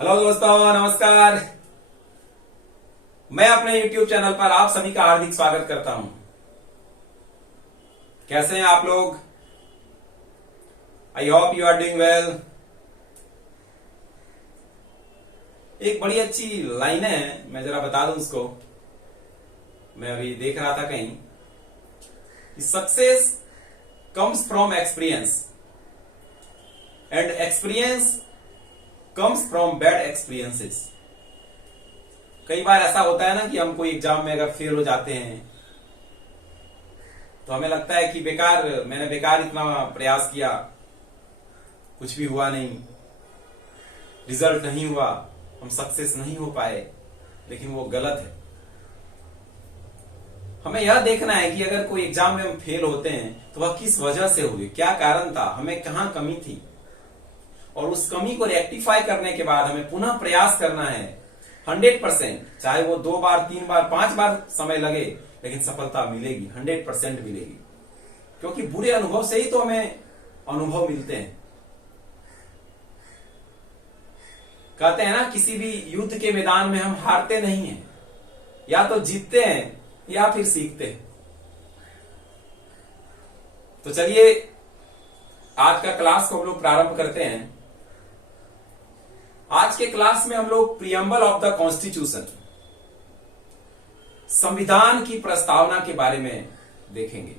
Hello दोस्तों, नमस्कार। मैं अपने YouTube चैनल पर आप सभी का हार्दिक स्वागत करता हूं। कैसे हैं आप लोग? I hope you are doing well. एक बड़ी अच्छी लाइन है, मैं जरा बता दूं उसको। मैं अभी देख रहा था कहीं, success comes from experience and experience comes from bad experiences. कई बार ऐसा होता है ना कि हम कोई एग्जाम में अगर फेल हो जाते हैं तो हमें लगता है कि मैंने बेकार इतना प्रयास किया, कुछ भी हुआ नहीं, रिजल्ट नहीं हुआ, हम सक्सेस नहीं हो पाए। लेकिन वो गलत है। हमें यह देखना है कि अगर कोई एग्जाम में हम फेल होते हैं तो वह किस वजह से हुए, क्या कारण था, हमें कहां कमी थी, और उस कमी को रेक्टिफाई करने के बाद हमें पुनः प्रयास करना है 100%। चाहे वो 2 बार, 3 बार, 5 बार समय लगे, लेकिन सफलता मिलेगी, 100% मिलेगी। क्योंकि बुरे अनुभव से ही तो हमें अनुभव मिलते हैं। कहते हैं ना, किसी भी युद्ध के मैदान में हम हारते नहीं हैं, या तो जीतते हैं या फिर सीखते हैं। तो चलिए आज का क्लास को हम लोग प्रारंभ करते हैं। आज के क्लास में हम लोग प्रियम्बल ऑफ द कॉन्स्टिट्यूशन, संविधान की प्रस्तावना के बारे में देखेंगे।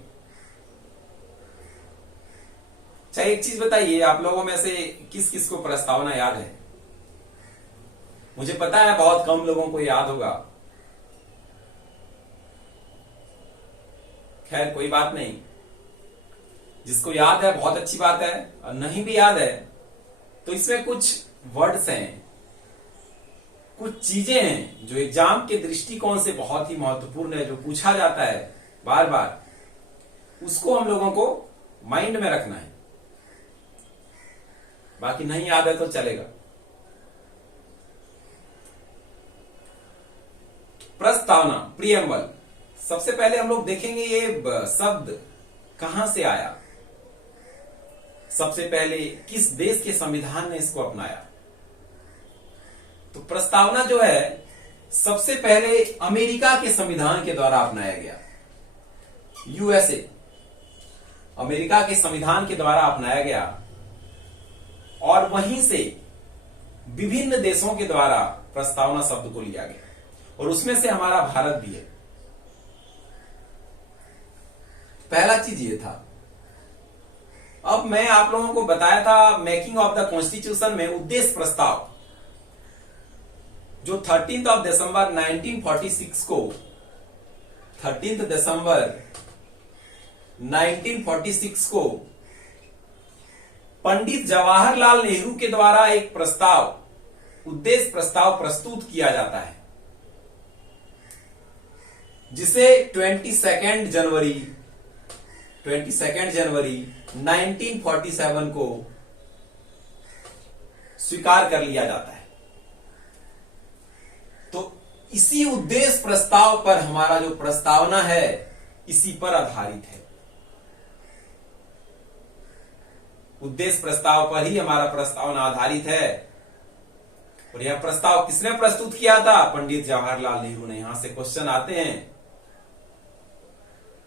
अच्छा, एक चीज बताइए, आप लोगों में से किस किस को प्रस्तावना याद है? मुझे पता है बहुत कम लोगों को याद होगा। खैर कोई बात नहीं, जिसको याद है बहुत अच्छी बात है, और नहीं भी याद है तो इसमें कुछ वर्ड्स हैं, कुछ चीजें हैं जो एग्जाम के दृष्टिकोण से बहुत ही महत्वपूर्ण है, जो पूछा जाता है बार बार, उसको हम लोगों को माइंड में रखना है। बाकी नहीं याद है तो चलेगा। प्रस्तावना, प्रियम्बल। सबसे पहले हम लोग देखेंगे ये शब्द कहां से आया, सबसे पहले किस देश के संविधान ने इसको अपनाया। तो प्रस्तावना जो है सबसे पहले अमेरिका के संविधान के द्वारा अपनाया गया। यूएसए, अमेरिका के संविधान के द्वारा अपनाया गया, और वहीं से विभिन्न देशों के द्वारा प्रस्तावना शब्द को लिया गया, और उसमें से हमारा भारत भी है। पहला चीज ये था। अब मैं आप लोगों को बताया था मेकिंग ऑफ द कॉन्स्टिट्यूशन में उद्देश्य प्रस्ताव, जो 13 दिसंबर 1946 को 13 दिसंबर 1946 को पंडित जवाहरलाल नेहरू के द्वारा एक प्रस्ताव, उद्देश्य प्रस्ताव प्रस्तुत किया जाता है, जिसे 22 जनवरी 1947 को स्वीकार कर लिया जाता है। तो इसी उद्देश्य प्रस्ताव पर हमारा जो प्रस्तावना है इसी पर आधारित है। उद्देश्य प्रस्ताव पर ही हमारा प्रस्तावना आधारित है। और यह प्रस्ताव किसने प्रस्तुत किया था? पंडित जवाहरलाल नेहरू ने। यहां से क्वेश्चन आते हैं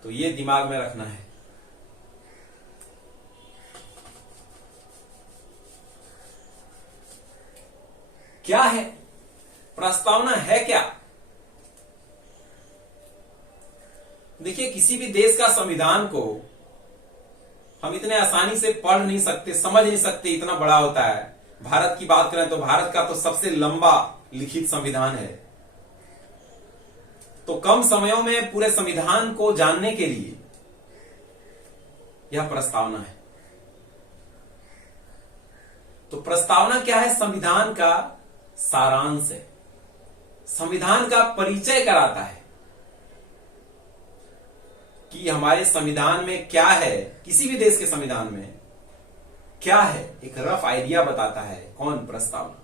तो ये दिमाग में रखना है। क्या है प्रस्तावना? है क्या? देखिए, किसी भी देश का संविधान को हम इतने आसानी से पढ़ नहीं सकते, समझ नहीं सकते, इतना बड़ा होता है। भारत की बात करें तो भारत का तो सबसे लंबा लिखित संविधान है। तो कम समयों में पूरे संविधान को जानने के लिए यह प्रस्तावना है। तो प्रस्तावना क्या है? संविधान का सारांश है, संविधान का परिचय कराता है कि हमारे संविधान में क्या है, किसी भी देश के संविधान में क्या है, एक रफ आइडिया बताता है। कौन? प्रस्तावना।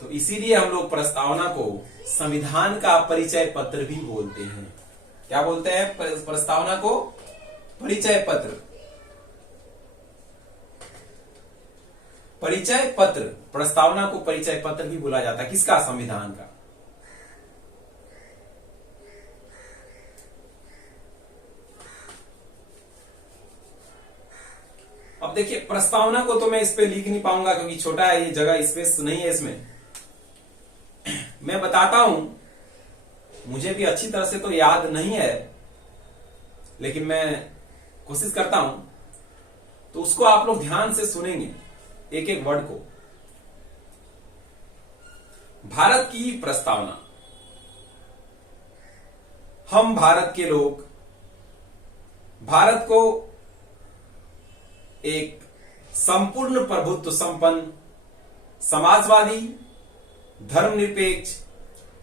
तो इसीलिए हम लोग प्रस्तावना को संविधान का परिचय पत्र भी बोलते हैं। क्या बोलते हैं? प्रस्तावना को परिचय पत्र। परिचय पत्र, प्रस्तावना को परिचय पत्र भी बोला जाता है। किसका? संविधान का। अब देखिए, प्रस्तावना को तो मैं इस पे लिख नहीं पाऊंगा क्योंकि छोटा है, ये जगह स्पेस नहीं है इसमें। मैं बताता हूं, मुझे भी अच्छी तरह से तो याद नहीं है, लेकिन मैं कोशिश करता हूं, तो उसको आप लोग ध्यान से सुनेंगे एक एक वर्ड को। भारत की प्रस्तावना। हम भारत के लोग भारत को एक संपूर्ण प्रभुत्व संपन्न, समाजवादी, धर्मनिरपेक्ष,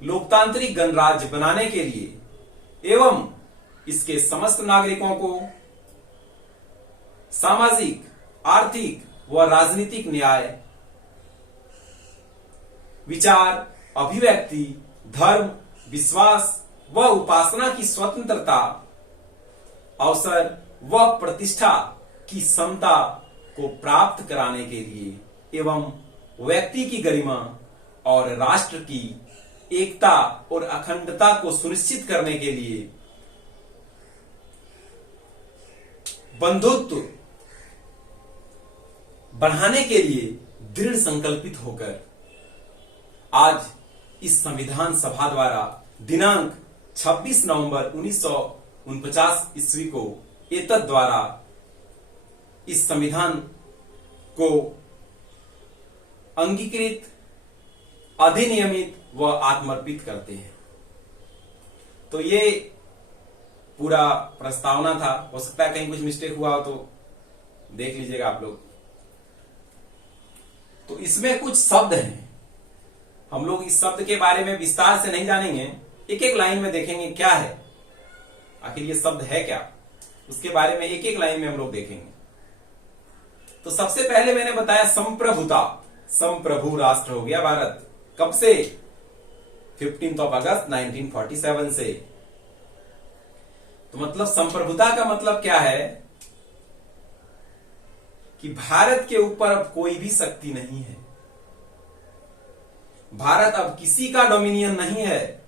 लोकतांत्रिक गणराज्य बनाने के लिए एवं इसके समस्त नागरिकों को सामाजिक, आर्थिक व राजनीतिक न्याय, विचार, अभिव्यक्ति, धर्म, विश्वास व उपासना की स्वतंत्रता, अवसर व प्रतिष्ठा की समता को प्राप्त कराने के लिए एवं व्यक्ति की गरिमा और राष्ट्र की एकता और अखंडता को सुनिश्चित करने के लिए बंधुत्व बढ़ाने के लिए दृढ़ संकल्पित होकर आज इस संविधान सभा द्वारा दिनांक 26 नवंबर 1949 ईस्वी को एतद द्वारा इस संविधान को अंगीकृत, अधिनियमित व आत्मर्पित करते हैं। तो ये पूरा प्रस्तावना था। हो सकता है कहीं कुछ मिस्टेक हुआ हो तो देख लीजिएगा आप लोग। तो इसमें कुछ शब्द हैं, हम लोग इस शब्द के बारे में विस्तार से नहीं जानेंगे, एक एक लाइन में देखेंगे क्या है, आखिर ये शब्द है क्या, उसके बारे में एक एक लाइन में हम लोग देखेंगे। तो सबसे पहले मैंने बताया संप्रभुता। संप्रभु राष्ट्र हो गया भारत। कब से? 15 अगस्त 1947 से। तो मतलब संप्रभुता का मतलब क्या है कि भारत के ऊपर अब कोई भी शक्ति नहीं है। भारत अब किसी का डोमिनियन नहीं है,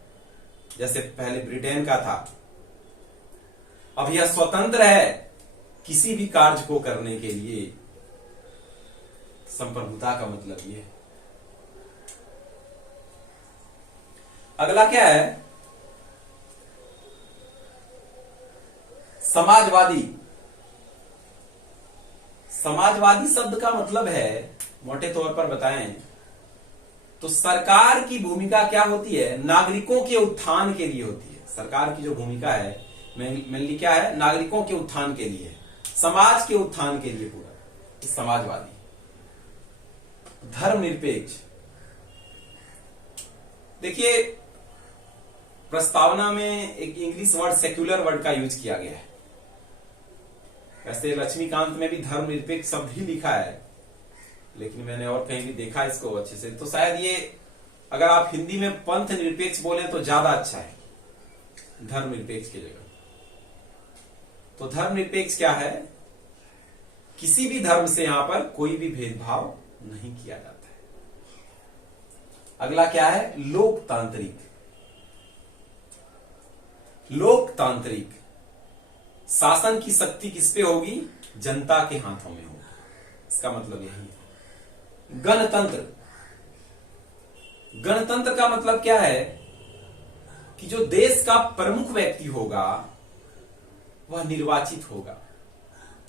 जैसे पहले ब्रिटेन का था। अब यह स्वतंत्र है किसी भी कार्य को करने के लिए। संप्रभुता का मतलब यह है। अगला क्या है? समाजवादी। समाजवादी शब्द का मतलब है, मोटे तौर पर बताएं तो सरकार की भूमिका क्या होती है? नागरिकों के उत्थान के लिए होती है। सरकार की जो भूमिका है मेनली क्या है? नागरिकों के उत्थान के लिए, समाज के उत्थान के लिए पूरा समाजवादी। धर्मनिरपेक्ष। देखिए, प्रस्तावना में एक इंग्लिश वर्ड सेक्युलर वर्ड का यूज किया गया है। वैसे लक्ष्मीकांत में भी धर्मनिरपेक्ष शब्द ही लिखा है, लेकिन मैंने और कहीं भी देखा इसको अच्छे से, तो शायद ये अगर आप हिंदी में पंथ निरपेक्ष बोले तो ज्यादा अच्छा है धर्मनिरपेक्ष की जगह। तो धर्मनिरपेक्ष क्या है? किसी भी धर्म से यहां पर कोई भी भेदभाव नहीं किया जाता है। अगला क्या है? लोकतांत्रिक। लोकतांत्रिक शासन की शक्ति किस पे होगी? जनता के हाथों में होगी। इसका मतलब यही है। गणतंत्र। गणतंत्र का मतलब क्या है कि जो देश का प्रमुख व्यक्ति होगा वह निर्वाचित होगा,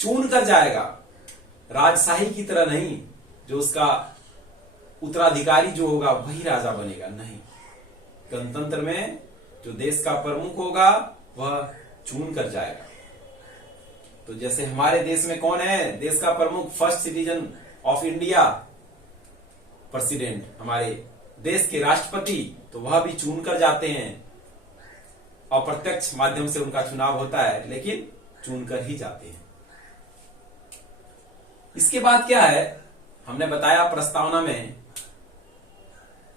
चुन कर जाएगा। राजशाही की तरह नहीं, जो उसका उत्तराधिकारी जो होगा वही राजा बनेगा, नहीं। गणतंत्र में जो देश का प्रमुख होगा वह चुन कर जाएगा। तो जैसे हमारे देश में कौन है देश का प्रमुख? First citizen of India, president, हमारे देश के राष्ट्रपति, तो वह भी चुन कर जाते हैं। अप्रत्यक्ष माध्यम से उनका चुनाव होता है, लेकिन चुनकर ही जाते हैं। इसके बाद क्या है? हमने बताया प्रस्तावना में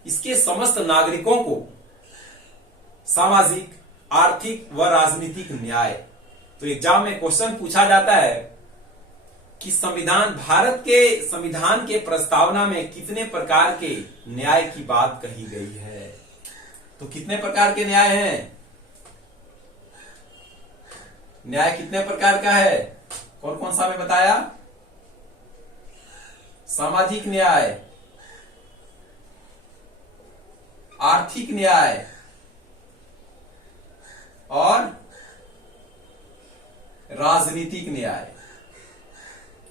इसके समस्त नागरिकों को सामाजिक, आर्थिक व राजनीतिक न्याय। तो एग्जाम में क्वेश्चन पूछा जाता है कि संविधान, भारत के संविधान के प्रस्तावना में कितने प्रकार के न्याय की बात कही गई है? तो कितने प्रकार के न्याय हैं? न्याय कितने प्रकार का है? कौन कौन सा मैं बताया? सामाजिक न्याय, आर्थिक न्याय और राजनीतिक न्याय।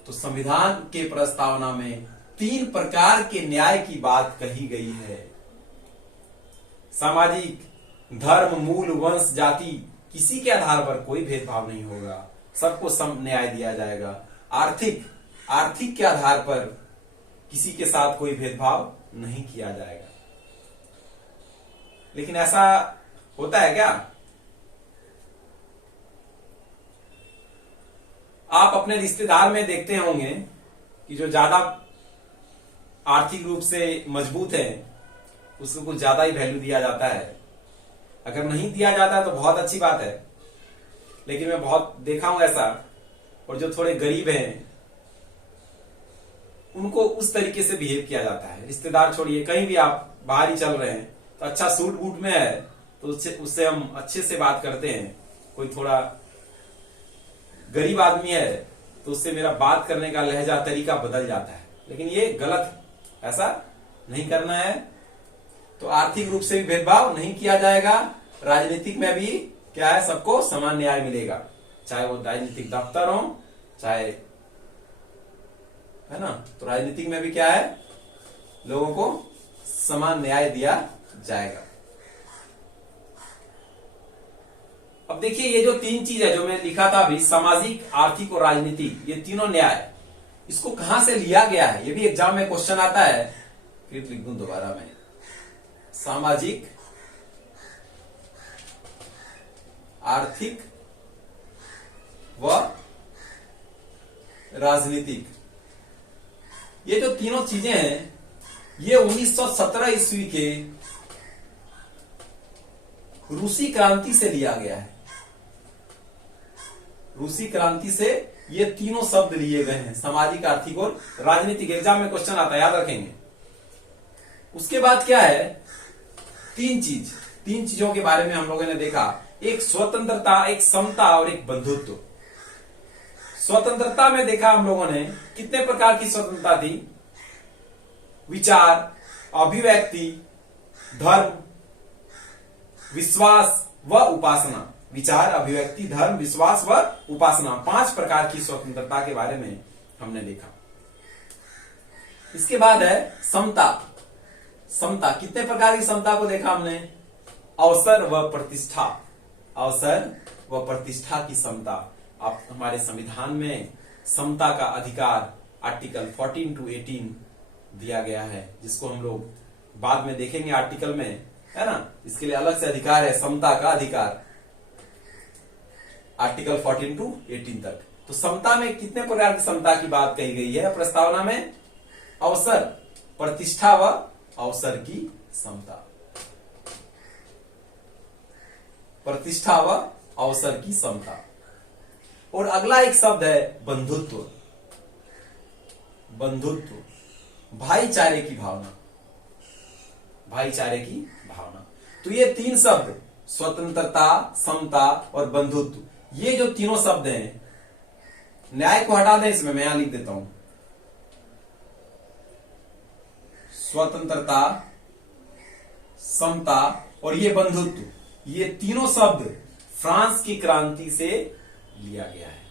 तो संविधान के प्रस्तावना में 3 प्रकार के न्याय की बात कही गई है। सामाजिक, धर्म, मूल, वंश, जाति, किसी के आधार पर कोई भेदभाव नहीं होगा, सबको सम न्याय दिया जाएगा। आर्थिक, आर्थिक के आधार पर किसी के साथ कोई भेदभाव नहीं किया जाएगा। लेकिन ऐसा होता है क्या? आप अपने रिश्तेदार में देखते होंगे कि जो ज्यादा आर्थिक रूप से मजबूत है उसको कुछ ज्यादा ही वैल्यू दिया जाता है। अगर नहीं दिया जाता तो बहुत अच्छी बात है, लेकिन मैं बहुत देखा हूं ऐसा। और जो थोड़े गरीब हैं उनको उस तरीके से बिहेव किया जाता है। रिश्तेदार छोड़िए, कहीं भी आप बाहर ही चल रहे हैं तो अच्छा सूट बूट में है तो उससे हम अच्छे से बात करते हैं। कोई थोड़ा गरीब आदमी है तो उससे मेरा बात करने का लहजा, तरीका बदल जाता है। लेकिन ये गलत है, ऐसा नहीं करना है। तो आर्थिक रूप से भी भेदभाव नहीं किया जाएगा। राजनीतिक में भी क्या है, सबको समान न्याय मिलेगा, चाहे वो राजनीतिक दफ्तर हो, चाहे, है ना। तो राजनीतिक में भी क्या है, लोगों को समान न्याय दिया जाएगा। अब देखिए, ये जो 3 चीज है जो मैं लिखा था अभी, सामाजिक, आर्थिक और राजनीतिक, ये तीनों न्याय, इसको कहां से लिया गया है? ये भी एग्जाम में क्वेश्चन आता है। फिर लिख दूं दोबारा मैं, सामाजिक, आर्थिक व राजनीतिक, ये जो तीनों चीजें हैं ये 1917 ईस्वी के रूसी क्रांति से लिया गया है। रूसी क्रांति से ये तीनों शब्द लिए गए हैं, सामाजिक, आर्थिक और राजनीतिक। एग्जाम में क्वेश्चन आता है, याद रखेंगे। उसके बाद क्या है, 3 चीजों के बारे में हम लोगों ने देखा। एक स्वतंत्रता, एक समता और एक बंधुत्व। स्वतंत्रता में देखा हम लोगों ने कितने प्रकार की स्वतंत्रता थी? विचार, अभिव्यक्ति, धर्म, विश्वास व उपासना। विचार, अभिव्यक्ति, धर्म, विश्वास व उपासना, 5 प्रकार की स्वतंत्रता के बारे में हमने देखा। इसके बाद है समता। समता, कितने प्रकार की समता को देखा हमने? अवसर व प्रतिष्ठा, अवसर व प्रतिष्ठा की समता। आप हमारे संविधान में समता का अधिकार आर्टिकल 14 to 18 दिया गया है, जिसको हम लोग बाद में देखेंगे आर्टिकल में, है ना। इसके लिए अलग से अधिकार है, समता का अधिकार, आर्टिकल 14 to 18 तक। तो समता में कितने प्रकार की समता की बात कही गई है प्रस्तावना में? अवसर, प्रतिष्ठा व अवसर की समता, प्रतिष्ठा व अवसर की समता। और अगला एक शब्द है बंधुत्व। बंधुत्व, भाईचारे की भावना, भाईचारे की भावना। तो ये 3 शब्द, स्वतंत्रता, समता और बंधुत्व, ये जो तीनों शब्द हैं, न्याय को हटा दें इसमें, मैं यहां लिख देता हूं, स्वतंत्रता, समता और ये बंधुत्व, ये तीनों शब्द फ्रांस की क्रांति से लिया गया है।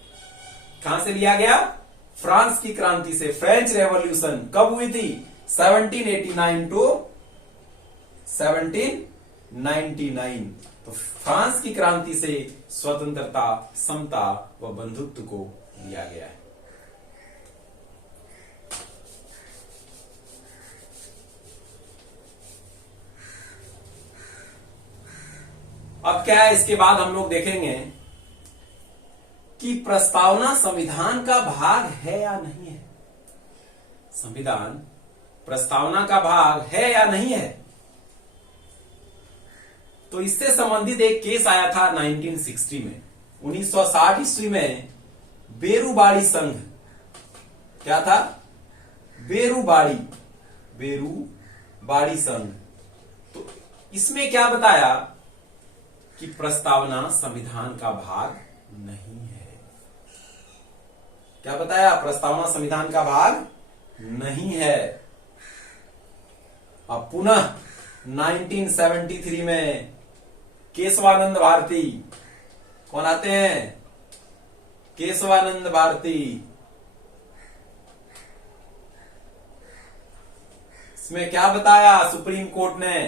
कहां से लिया गया? फ्रांस की क्रांति से। फ्रेंच रेवोल्यूशन कब हुई थी? 1789 to 1799। तो फ्रांस की क्रांति से स्वतंत्रता, समता व बंधुत्व को लिया गया है। अब क्या है, इसके बाद हम लोग देखेंगे कि प्रस्तावना संविधान का भाग है या नहीं है। संविधान प्रस्तावना का भाग है या नहीं है। तो इससे संबंधित एक केस आया था 1960 में। 1960 ईस्वी में बेरुबाड़ी संघ क्या था? बेरूबाड़ी, बेरूबाड़ी संघ। तो इसमें क्या बताया कि प्रस्तावना संविधान का भाग नहीं है। क्या बताया? प्रस्तावना संविधान का भाग नहीं है। अब पुनः 1973 में केशवानंद भारती, कौन आते हैं? केशवानंद भारती। इसमें क्या बताया सुप्रीम कोर्ट ने?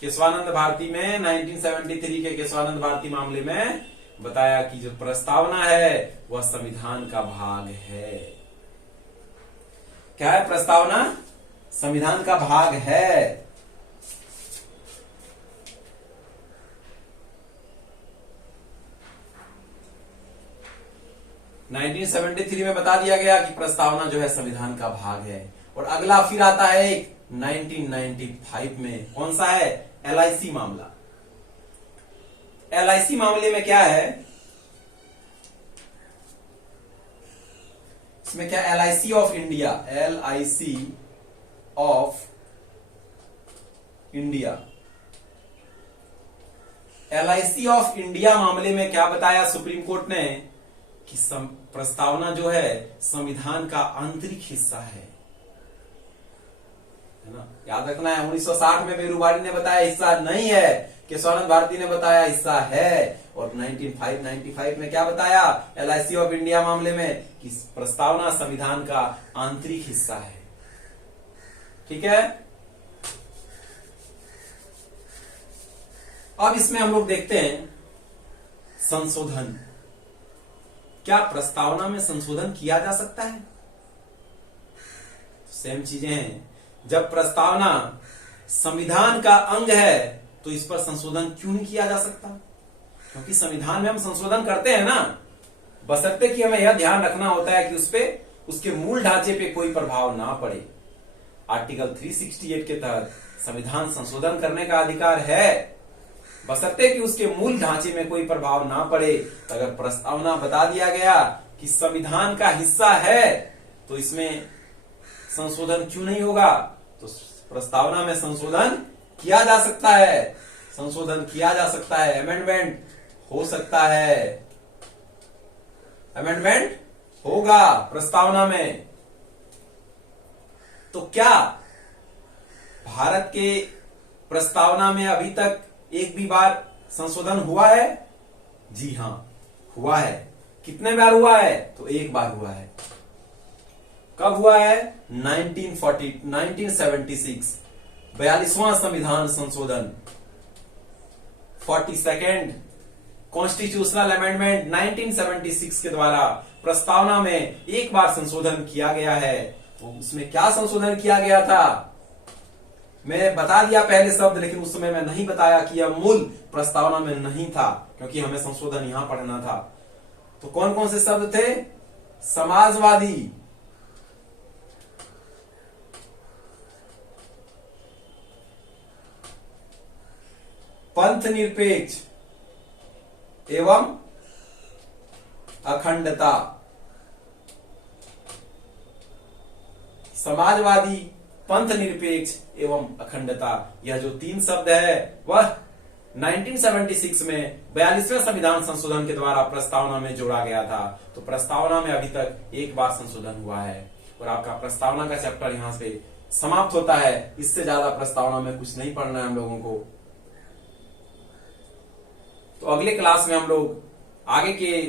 केशवानंद भारती में 1973 के केशवानंद भारती मामले में बताया कि जो प्रस्तावना है वह संविधान का भाग है। क्या है? प्रस्तावना संविधान का भाग है। नाइनटीन 1973 में बता दिया गया कि प्रस्तावना जो है संविधान का भाग है। और अगला फिर आता है एक 1995 में, कौन सा है? LIC मामला। LIC मामले में क्या है? इसमें क्या? LIC of India, LIC of India, LIC of India मामले में क्या बताया सुप्रीम कोर्ट ने कि प्रस्तावना जो है संविधान का आंतरिक हिस्सा है ना? याद रखना है, 1960 में बेरूबाड़ी ने बताया हिस्सा नहीं है, केशवानंद भारती ने बताया हिस्सा है। और 1995 में क्या बताया LIC ऑफ इंडिया मामले में कि प्रस्तावना संविधान का आंतरिक हिस्सा है। ठीक है। अब इसमें हम लोग देखते हैं संशोधन। क्या प्रस्तावना में संशोधन किया जा सकता है? सेम चीजें हैं। जब प्रस्तावना संविधान का अंग है तो इस पर संशोधन क्यों नहीं किया जा सकता? क्योंकि संविधान में हम संशोधन करते हैं ना, बशर्ते कि हमें यह ध्यान रखना होता है कि उस पे, उसके मूल ढांचे पे कोई प्रभाव ना पड़े। आर्टिकल 368 के तहत संविधान संशोधन करने का अधिकार है, बशर्ते कि उसके मूल ढांचे में कोई प्रभाव ना पड़े। तो अगर प्रस्तावना बता दिया गया कि संविधान का हिस्सा है तो इसमें संशोधन क्यों नहीं होगा? तो प्रस्तावना में संशोधन किया जा सकता है, संशोधन किया जा सकता है, अमेंडमेंट हो सकता है, अमेंडमेंट होगा प्रस्तावना में। तो क्या भारत के प्रस्तावना में अभी तक एक भी बार संशोधन हुआ है? जी हां, हुआ है। कितने बार हुआ है? तो एक बार हुआ है। कब हुआ है? 1976, 42वां संविधान संशोधन, 42nd कॉन्स्टिट्यूशनल अमेंडमेंट 1976 के द्वारा प्रस्तावना में एक बार संशोधन किया गया है। तो उसमें क्या संशोधन किया गया था? मैं बता दिया पहले शब्द, लेकिन उस समय मैं नहीं बताया कि यह मूल प्रस्तावना में नहीं था, क्योंकि हमें संशोधन यहां पढ़ना था। तो कौन कौन से शब्द थे? समाजवादी, पंथ निरपेक्ष एवं अखंडता। समाजवादी, पंथ निरपेक्ष एवं अखंडता, यह जो तीन शब्द है वह 1976 में 42वें संविधान संशोधन के द्वारा प्रस्तावना में जोड़ा गया था। तो प्रस्तावना में अभी तक एक बार संशोधन हुआ है और आपका प्रस्तावना का चैप्टर यहां से समाप्त होता है। इससे ज्यादा प्रस्तावना में कुछ नहीं पढ़ना है हम लोगों को। तो अगले क्लास में हम लोग आगे के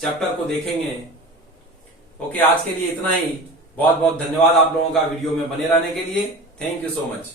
चैप्टर को देखेंगे। ओके, आज के लिए इतना ही। बहुत बहुत धन्यवाद आप लोगों का वीडियो में बने रहने के लिए। Thank you so much.